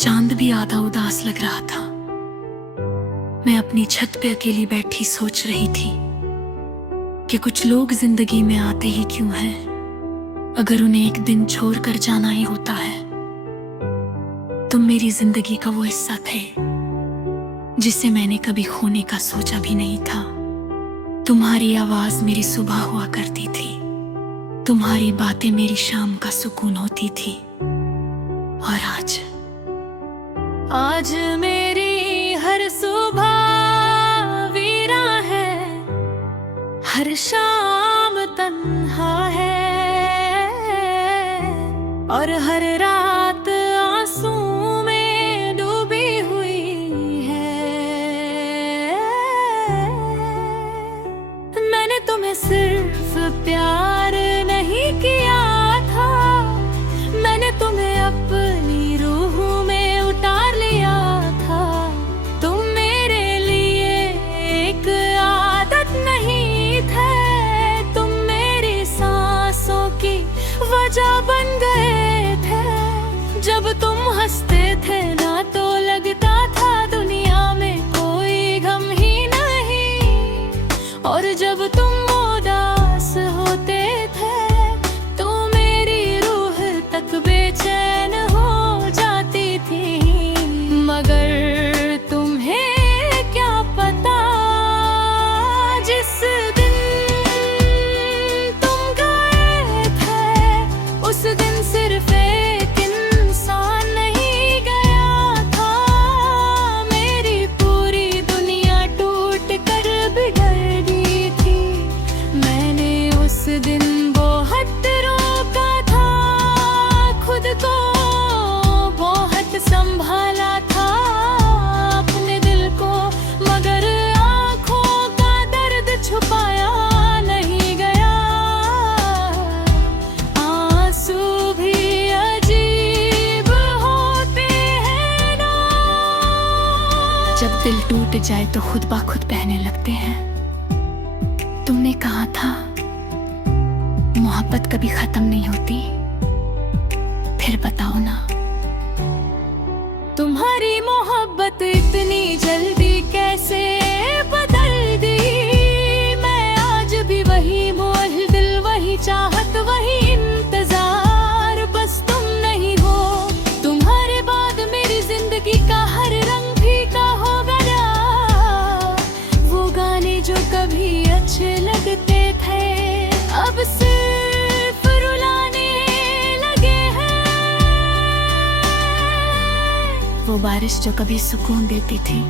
चांद भी आधा उदास लग रहा था। मैं अपनी छत पे अकेली बैठी सोच रही थी कि कुछ लोग जिंदगी में आते ही क्यों हैं, अगर उन्हें एक दिन छोड़ कर जाना ही होता है। तुम मेरी जिंदगी का वो हिस्सा थे जिसे मैंने कभी खोने का सोचा भी नहीं था। तुम्हारी आवाज मेरी सुबह हुआ करती थी, तुम्हारी बातें मेरी शाम का सुकून होती थी। और आज मेरी हर सुबह वीरा है, हर शाम तन्हा है, और हर रात आंसू में डूबी हुई है। मैंने तुम्हें सिर्फ प्यार नहीं किया था, मैंने तुम्हें अपनी रूह में उतार लिया था। तुम मेरे लिए एक आदत नहीं थे, तुम मेरी सांसों की वजह बन गए थे। जब तुम हंसते थे ना तो लगता था दुनिया में कोई गम ही नहीं, और जब तुम उदास होते थे तो मेरी रूह तक बेचैन हो जाती थी। मगर तुम्हें क्या पता, जिस दिन तुम गए थे उस दिन सिर्फ एक इंसान नहीं गया था। मेरी पूरी दुनिया टूट कर बिगड़ गई थी। मैंने उस दिन बहुत रोका था खुद को, बहुत संभाला था अपने दिल को, मगर आंखों का दर्द छुपाया नहीं गया। आंसू भी अजीब होते हैं ना, जब दिल टूट जाए तो खुद ब खुद बहने लगते हैं। तुमने कहा था मोहब्बत कभी खत्म नहीं होती, फिर बताओ ना, तुम्हारी मोहब्बत इतनी जल्दी कैसे बदल दी। मैं आज भी वही मोह दिल, वही चाहत, वही इंतजार, बस तुम नहीं हो। तुम्हारे बाद मेरी जिंदगी का हर रंग फीका हो गया। वो गाने जो कभी अच्छे लगते थे अब सिर्फ रुलाने लगे हैं। वो बारिश जो कभी सुकून देती थी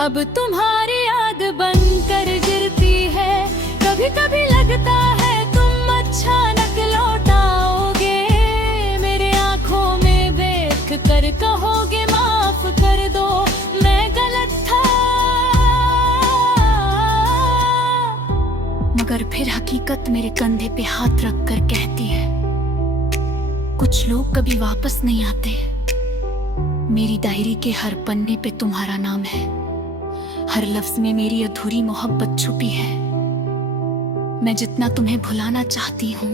अब तुम्हारी याद बनकर गिरती है। कभी कभी लगता है तुम अचानक लौटाओगे, मेरे आंखों में देख कर कहोगे माफ कर दो, मैं गलत था। मगर फिर हकीकत मेरे कंधे पे हाथ रख कर कहती है, कुछ लोग कभी वापस नहीं आते। मेरी डायरी के हर पन्ने पे तुम्हारा नाम है, हर लफ्ज में मेरी अधूरी मोहब्बत छुपी है। मैं जितना तुम्हें भुलाना चाहती हूँ,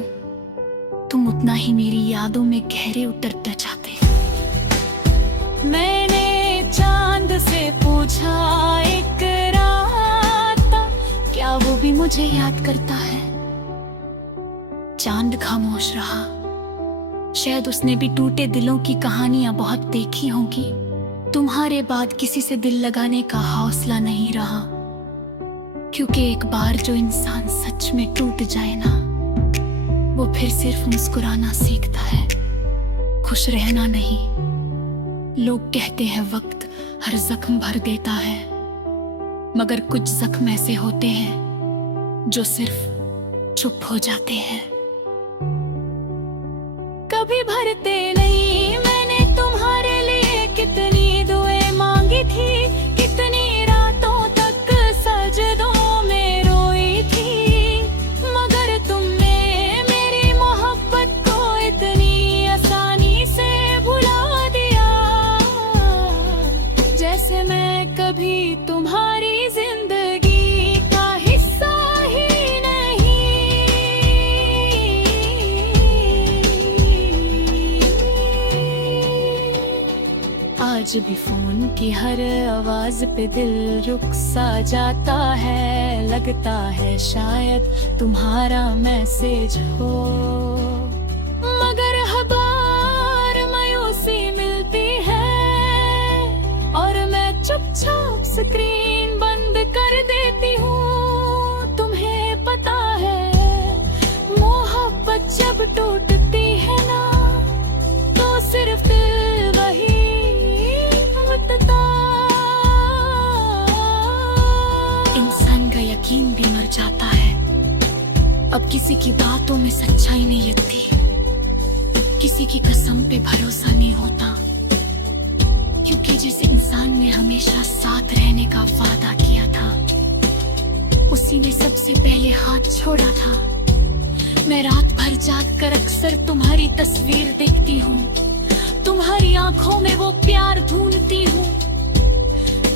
तुम उतना ही मेरी यादों में गहरे उतरते जाते हो। मैंने चांद से पूछा एक रात, क्या वो भी मुझे याद करता है? चांद खामोश रहा। शायद उसने भी टूटे दिलों की कहानियां बहुत देखी होंगी। तुम्हारे बाद किसी से दिल लगाने का हौसला नहीं रहा, क्योंकि एक बार जो इंसान सच में टूट जाए ना, वो फिर सिर्फ मुस्कुराना सीखता है, खुश रहना नहीं। लोग कहते हैं वक्त हर जख्म भर देता है, मगर कुछ जख्म ऐसे होते हैं जो सिर्फ चुप हो जाते हैं। कभी भरते नहीं मैंने तुम्हारे लिए कितनी दुआएं मांगी थी, कितनी रातों तक सजदों में रोई थी, मगर तुमने मेरी मोहब्बत को इतनी आसानी से भुला दिया, जैसे मैं कभी तुम्हारी जिंदगी का हिस्सा ही नहीं। आज भी फोन की हर आवाज पे दिल रुक सा जाता है, लगता है शायद तुम्हारा मैसेज हो, मगर हर बार मायूसी मिलती है और मैं चुपचाप स्क्रीन बंद कर देती हूँ। तुम्हें पता है मोहब्बत जब टूटती है ना तो सिर्फ दिल वही टूटता। इंसान का यकीन भी मर जाता है, अब किसी की बातों में सच्चाई नहीं लगती, किसी की कसम पे भरोसा नहीं होता, क्योंकि जिस इंसान ने हमेशा साथ रहने का वादा किया था उसी ने सबसे पहले हाथ छोड़ा था। मैं रात भर जाग कर अक्सर तुम्हारी तस्वीर देखती हूँ, तुम्हारी आंखों में वो प्यार ढूंढती हूँ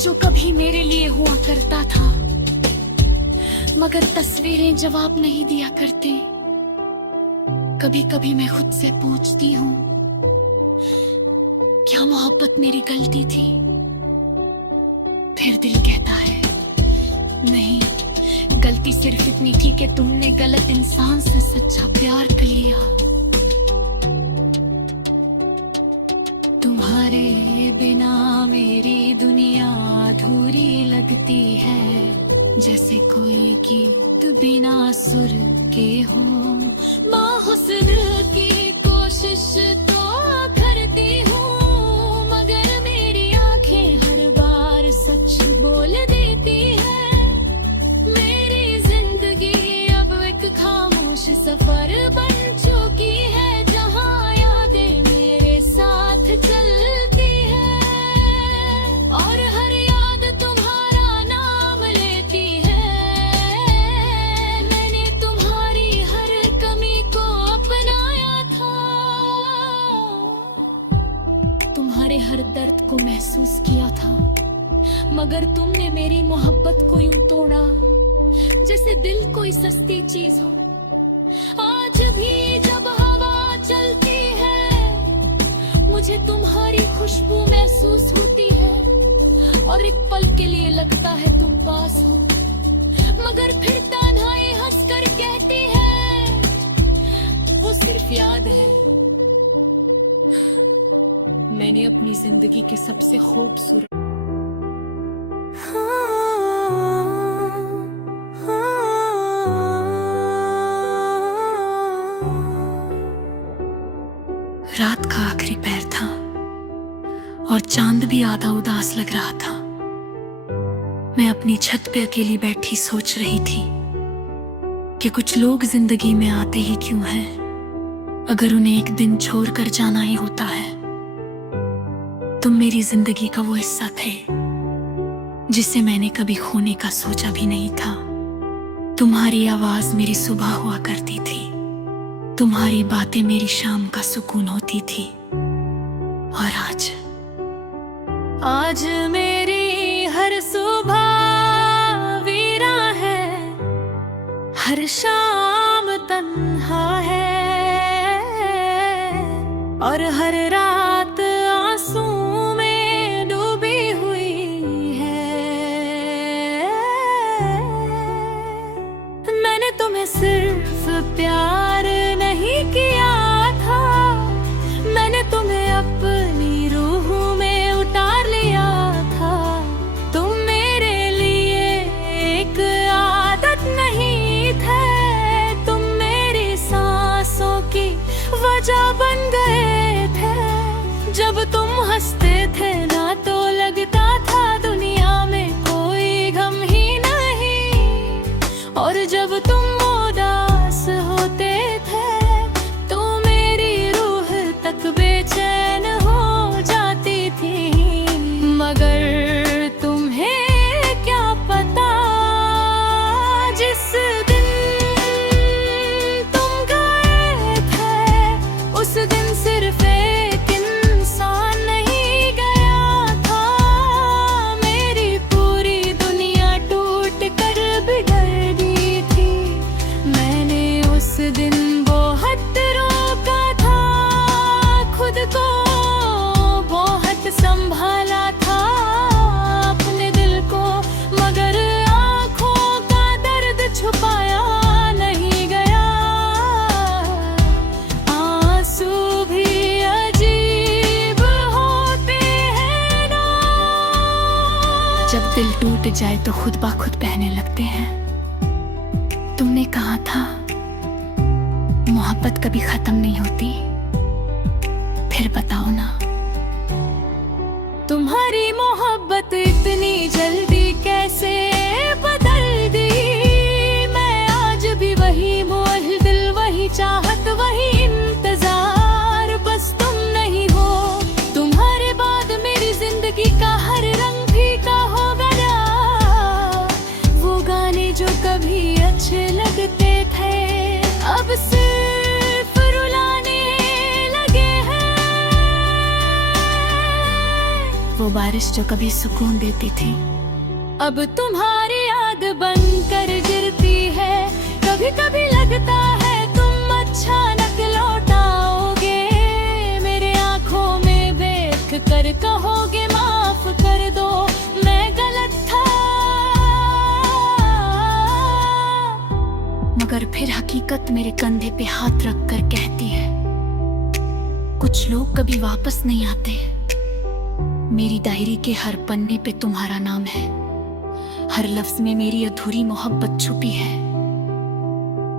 जो कभी मेरे लिए हुआ करता था, मगर तस्वीरें जवाब नहीं दिया करती। कभी कभी मैं खुद से पूछती हूँ, क्या मोहब्बत मेरी गलती थी? फिर दिल कहता है नहीं, गलती सिर्फ इतनी थी कि तुमने गलत इंसान से सच्चा प्यार कर लिया। तुम्हारे बिना मेरी दुनिया अधूरी लगती है, जैसे कोई गीत बिना सुर के हो। माँ हुस्न की कोशिश तो करती हूँ, मगर मेरी आंखें हर बार सच बोल देती है। मेरी जिंदगी अब एक खामोश सफर बन चुकी है, जहाँ यादें मेरे साथ चलती है और हर याद तुम्हारा नाम लेती है। मैंने तुम्हारी हर कमी को अपनाया था, तुम्हारे हर दर्द को महसूस किया था, मगर तुमने मेरी मोहब्बत को यूं तोड़ा जैसे दिल कोई सस्ती चीज हो। आज भी जब हवा चलती है मुझे तुम्हारी खुशबू महसूस होती है और एक पल के लिए लगता है तुम पास हो, मगर फिर तन्हाई हंसकर कहती है वो सिर्फ याद है। मैंने अपनी जिंदगी के सबसे खूबसूरत रात का आखिरी पहर था और चांद भी आधा उदास लग रहा था। मैं अपनी छत पे अकेली बैठी सोच रही थी कि कुछ लोग जिंदगी में आते ही क्यों हैं, अगर उन्हें एक दिन छोड़कर जाना ही होता है। तुम मेरी जिंदगी का वो हिस्सा थे जिसे मैंने कभी खोने का सोचा भी नहीं था। तुम्हारी आवाज मेरी सुबह हुआ करती थी, तुम्हारी बातें मेरी शाम का सुकून होती थी। और आज मेरी हर सुबह वीरा है, हर शाम तन्हा है और हर रात आंसू में डूबी हुई है। मैंने तुम्हें सिर्फ प्यार नहीं किया था, मैंने तुम्हें अपनी रूह में उतार लिया था। तुम मेरे लिए एक आदत नहीं थे, तुम मेरी सांसों की वजह बन गए थे। जब दिल टूट जाए तो खुद ब खुद बहने लगते हैं। तुमने कहा था मोहब्बत कभी खत्म नहीं होती, फिर बताओ ना, तुम्हारी मोहब्बत इतनी जल्दी कैसे बदल दी। मैं आज भी वही मोह दिल, वही चाहत, वही इंतजार, बस तुम नहीं हो। तुम्हारे बाद मेरी जिंदगी का हर रंग फीका हो गया। वो गाने जो कभी अच्छे लगते थे अब सिर्फ रुलाने लगे हैं। वो बारिश जो कभी सुकून देती थी अब तुम्हारी याद बनकर गिरती है। कभी कभी लगता है तुम अचानक लौटाओगे, मेरे आंखों में देख कर कहोगे माफ कर दो, मैं गलत था। मगर फिर हकीकत मेरे कंधे पे हाथ रख कर कहती है, कुछ लोग कभी वापस नहीं आते। मेरी डायरी के हर पन्ने पे तुम्हारा नाम है, हर लफ्ज में मेरी अधूरी मोहब्बत छुपी है।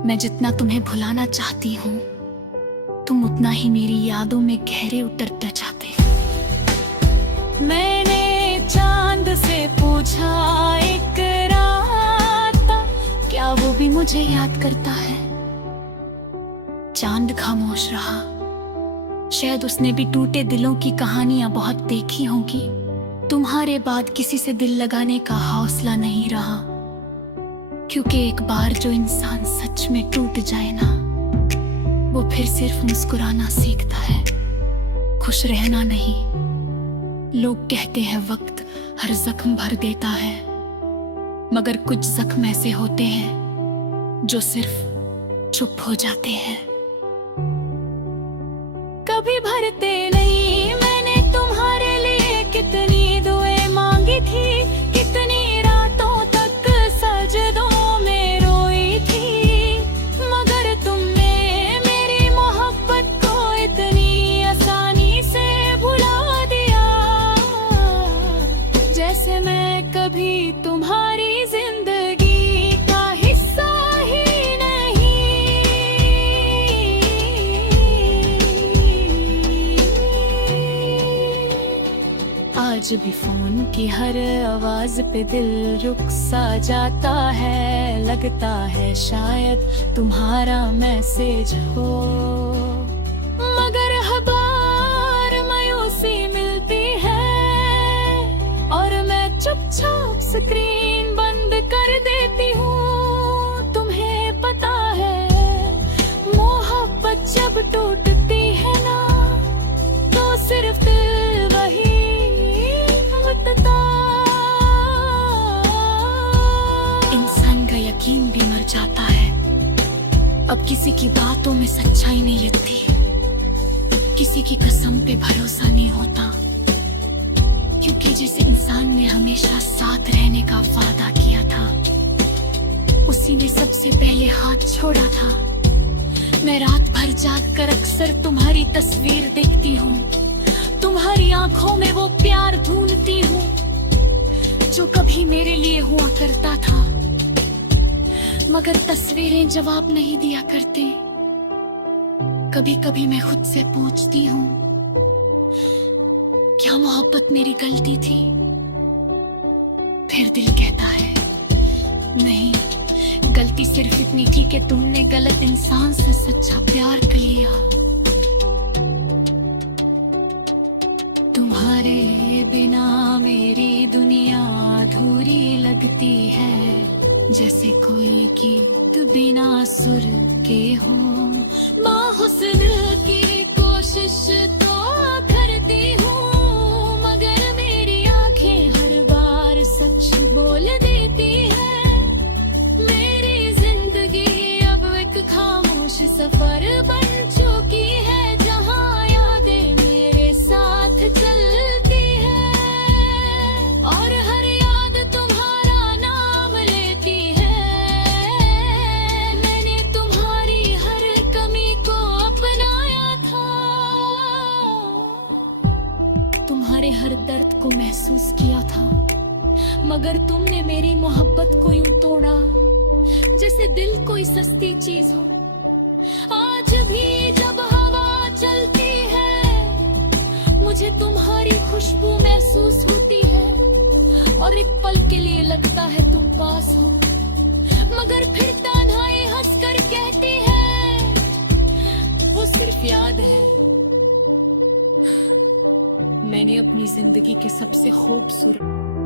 मैं जितना तुम्हें भुलाना चाहती हूँ, तुम उतना ही मेरी यादों में गहरे उतरना चाहते हो। मैंने चांद से पूछा एक रात, क्या वो भी मुझे याद करता है? चांद खामोश रहा। शायद उसने भी टूटे दिलों की कहानियां बहुत देखी होंगी। तुम्हारे बाद किसी से दिल लगाने का हौसला नहीं रहा, क्योंकि एक बार जो इंसान सच में टूट जाए ना, वो फिर सिर्फ मुस्कुराना सीखता है, खुश रहना नहीं। लोग कहते हैं वक्त हर जख्म भर देता है, मगर कुछ जख्म ऐसे होते हैं जो सिर्फ चुप हो जाते हैं। कभी भरते नहीं मैंने तुम्हारे लिए कितनी दुआएं मांगी थी, कितनी रातों तक सजदों में रोई थी, मगर तुमने मेरी मोहब्बत को इतनी आसानी से भुला दिया। जैसे मैं कभी तुम्हारी जिंदगी का हिस्सा ही नहीं। आज भी फोन की हर आवाज पे दिल रुक सा जाता है, लगता है शायद तुम्हारा मैसेज हो, मगर हर बार मायूसी मिलती है और मैं चुपचाप स्क्रीन बंद कर देती हूँ। तुम्हें पता है मोहब्बत जब टूटती है ना, तो सिर्फ दिल वही टूटता। इंसान का यकीन भी मर जाता है, अब किसी की बातों में सच्चाई नहीं लगती, किसी की कसम पे भरोसा नहीं होता, क्योंकि जिस इंसान ने हमेशा साथ रहने का वादा किया था, उसी ने सबसे पहले हाथ छोड़ा था। मैं रात भर जाग कर अक्सर तुम्हारी तस्वीर देखती हूँ, तुम्हारी आंखों में वो प्यार ढूंढती हूँ जो कभी मेरे लिए हुआ करता था, मगर तस्वीरें जवाब नहीं दिया करती। कभी कभी मैं खुद से पूछती हूँ, क्या मोहब्बत मेरी गलती थी? फिर दिल कहता है नहीं, गलती सिर्फ इतनी थी कि तुमने गलत इंसान से सच्चा प्यार कर लिया। तुम्हारे बिना मेरी दुनिया अधूरी लगती है, जैसे कोई गीत बिना सुर के हो। माँ हुस्न की कोशिश तो करती हूँ, मगर मेरी आंखें हर बार सच बोल देती है। मेरी जिंदगी अब एक खामोश सफर बन चुकी है, जहाँ यादें मेरे साथ चलती है और हर याद तुम्हारा नाम लेती है। मैंने तुम्हारी हर कमी को अपनाया था, तुम्हारे हर दर्द को महसूस किया था, मगर तुमने मेरी मोहब्बत को यूं तोड़ा जैसे दिल कोई सस्ती चीज हो। आज भी जब हवा चलती है मुझे तुम्हारी खुशबू महसूस होती है, और एक पल के लिए लगता है तुम पास हो, मगर फिर तन्हाई हंसकर कहती है वो सिर्फ याद है। मैंने अपनी जिंदगी के सबसे खूबसूरत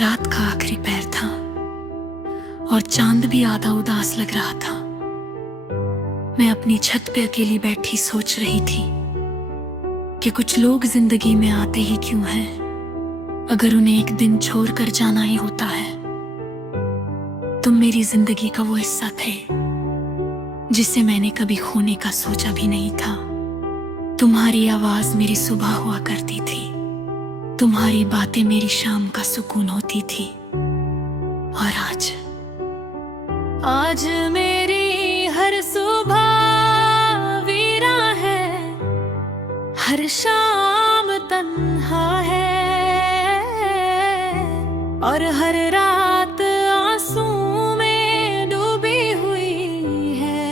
रात का आखिरी पहर था और चांद भी आधा उदास लग रहा था। मैं अपनी छत पे अकेली बैठी सोच रही थी कि कुछ लोग जिंदगी में आते ही क्यों हैं, अगर उन्हें एक दिन छोड़ कर जाना ही होता है। तुम मेरी जिंदगी का वो हिस्सा थे जिसे मैंने कभी खोने का सोचा भी नहीं था। तुम्हारी आवाज मेरी सुबह हुआ करती थी, तुम्हारी बातें मेरी शाम का सुकून होती थी। और आज मेरी हर सुबह वीरा है, हर शाम तन्हा है, और हर रात आंसू में डूबी हुई है।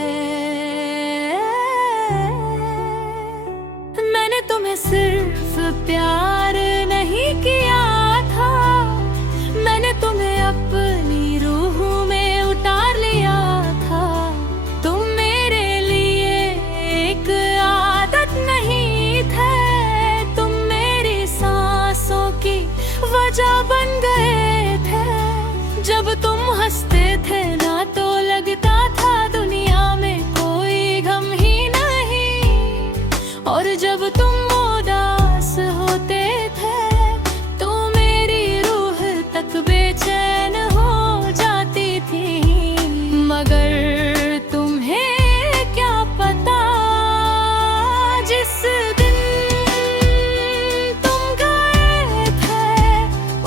मैंने तुम्हें सिर्फ प्यार नहीं किया था, मैंने तुम्हें अपनी रूह में उतार लिया था। तुम मेरे लिए एक आदत नहीं थे, तुम मेरी सांसों की वजह बन गए थे। जब तुम हंसते थे ना तो लगता था दुनिया में कोई गम ही नहीं, और जब तुम उदास होते थे तो मेरी रूह तक बेचैन हो जाती थी। मगर तुम्हें क्या पता, जिस दिन तुम गए थे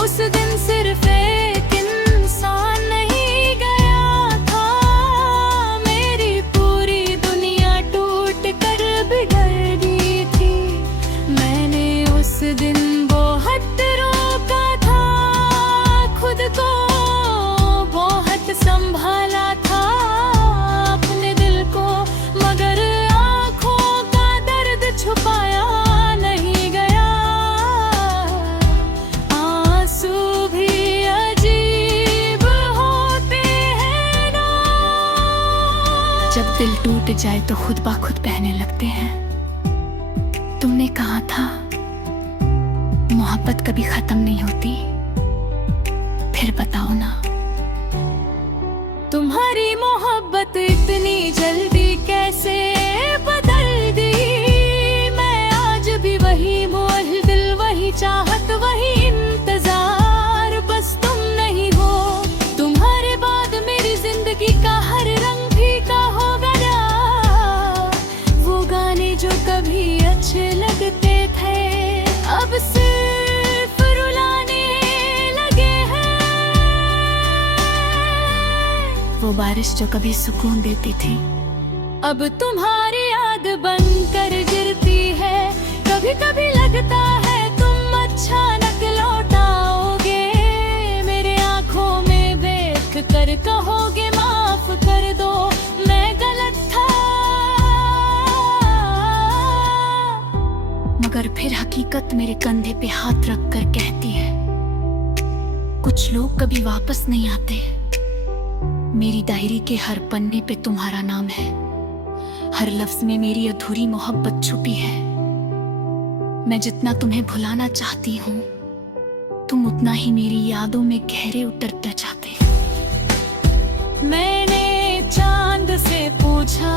उस दिन सिर्फ एक इंसान नहीं गया था। मेरी पूरी दुनिया टूट कर बिगड़ गई थी। मैंने उस दिन बहुत रोका था, खुद को बहुत संभाला था, अपने दिल को, मगर आंखों का दर्द छुपाया नहीं गया। आंसू भी अजीब होते हैं ना, जब दिल टूट जाए तो खुद ब खुद बहने लगते हैं। तुमने कहा था मोहब्बत कभी खत्म नहीं होती, फिर बताओ ना तुम्हारी मोहब्बत इतनी जल्दी कैसे बदल दी। मैं आज भी वही मोह दिल, वही चाहत, वही इंतजार, बस तुम नहीं हो। तुम्हारे बाद मेरी जिंदगी का हर रंग फीका हो गया। वो गाने जो कभी अच्छे लगते थे अब सिर्फ रुलाने लगे हैं। वो बारिश जो कभी सुकून देती थी अब तुम्हारी याद बनकर गिरती है। कभी कभी लगता है तुम अचानक लौटाओगे, मेरे आंखों में देख कर कहोगे माफ कर दो, मैं गलत था। मगर फिर हकीकत मेरे कंधे पे हाथ रख कर कहती है कुछ लोग कभी वापस नहीं आते। मेरी डायरी के हर पन्ने पे तुम्हारा नाम है, हर लफ्ज में मेरी अधूरी मोहब्बत छुपी है। मैं जितना तुम्हें भुलाना चाहती हूँ तुम उतना ही मेरी यादों में गहरे उतरते जाते। मैंने चांद से पूछा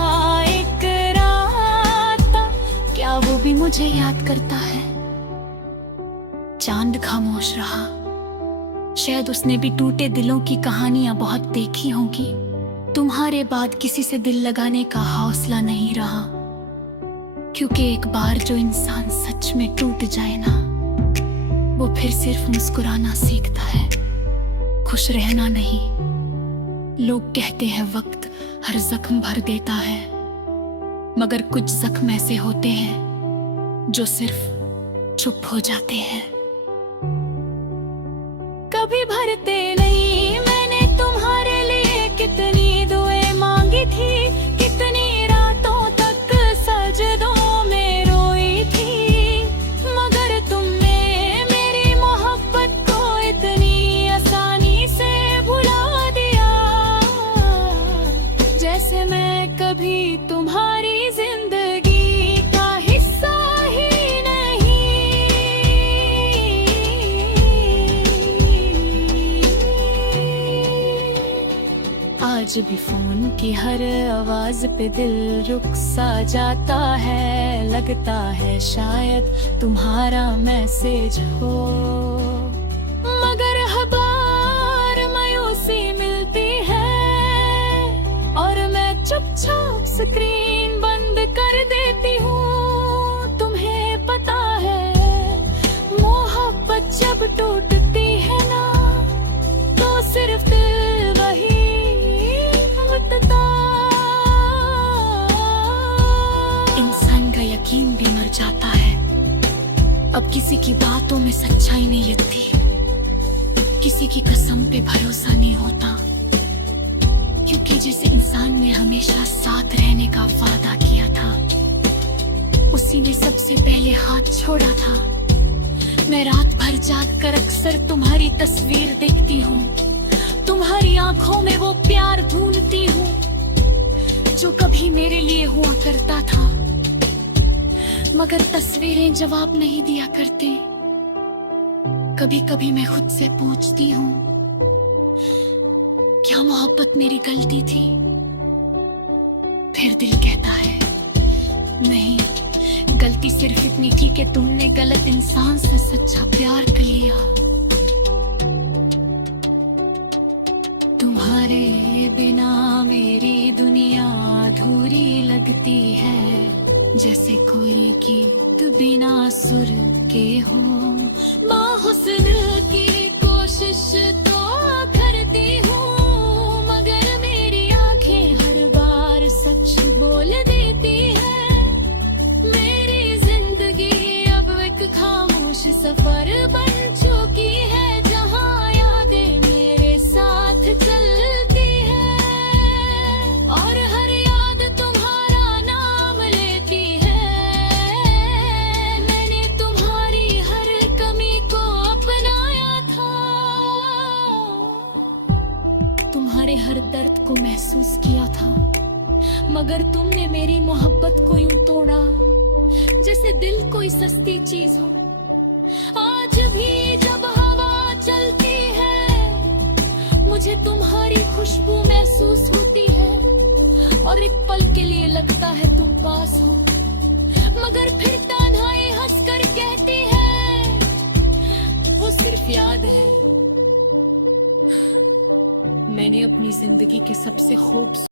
एक रात, क्या वो भी मुझे याद करता है? चांद खामोश रहा। शायद उसने भी टूटे दिलों की कहानियां बहुत देखी होंगी। तुम्हारे बाद किसी से दिल लगाने का हौसला नहीं रहा, क्योंकि एक बार जो इंसान सच में टूट जाए ना, वो फिर सिर्फ मुस्कुराना सीखता है, खुश रहना नहीं। लोग कहते हैं वक्त हर जख्म भर देता है, मगर कुछ जख्म ऐसे होते हैं जो सिर्फ चुप हो जाते हैं। कभी भरते नहीं मैंने तुम्हारे लिए कितनी दुआएं मांगी थी, कितनी रातों तक सजदों में रोई थी, मगर तुमने मेरी मोहब्बत को इतनी आसानी से भुला दिया, जैसे मैं कभी तुम्हारी जिंदगी का हिस्सा ही नहीं। आज भी फोन की हर आवाज पे दिल रुक सा जाता है, लगता है शायद तुम्हारा मैसेज हो, मगर हर बार मायूसी मिलती है और मैं चुपचाप स्क्रीन बंद कर देती हूँ। तुम्हें पता है मोहब्बत जब टूटती है ना, तो सिर्फ दिल वही टूटता। इंसान का यकीन भी मर जाता है, अब किसी की बातों में सच्चाई नहीं लगती, किसी की कसम पे भरोसा नहीं होता, क्योंकि जिस इंसान ने हमेशा साथ रहने का वादा किया था, उसी ने सबसे पहले हाथ छोड़ा था। मैं रात भर जाग कर अक्सर तुम्हारी तस्वीर देखती हूँ, तुम्हारी आंखों में वो प्यार ढूंढती हूँ जो कभी मेरे लिए हुआ करता था, मगर तस्वीरें जवाब नहीं दिया करती। कभी कभी मैं खुद से पूछती हूँ, क्या मोहब्बत मेरी गलती थी? फिर दिल कहता है नहीं, गलती सिर्फ इतनी की कि तुमने गलत इंसान से सच्चा प्यार कर लिया। तुम्हारे बिना मेरी दुनिया अधूरी लगती है, जैसे कोई गीत बिना सुर के हो। बाहुस्न की कोशिश तो करती हूँ, मगर मेरी आंखें हर बार सच बोल देती है। मेरी जिंदगी अब एक खामोश सफर बन चुकी है, जहाँ यादें मेरे साथ चलती है और हर याद तुम्हारा नाम लेती है। मैंने तुम्हारी हर कमी को अपनाया था, तुम्हारे हर दर्द को महसूस किया था, मगर तुमने मेरी मोहब्बत को यूं तोड़ा जैसे दिल कोई सस्ती चीज हो। आज भी जब हवा चलती है, मुझे तुम्हारी खुशबू महसूस होती है और एक पल के लिए लगता है तुम पास हो, मगर फिर तन्हाई हंसकर कहती है वो सिर्फ याद है। मैंने अपनी जिंदगी के सबसे खूबसूरत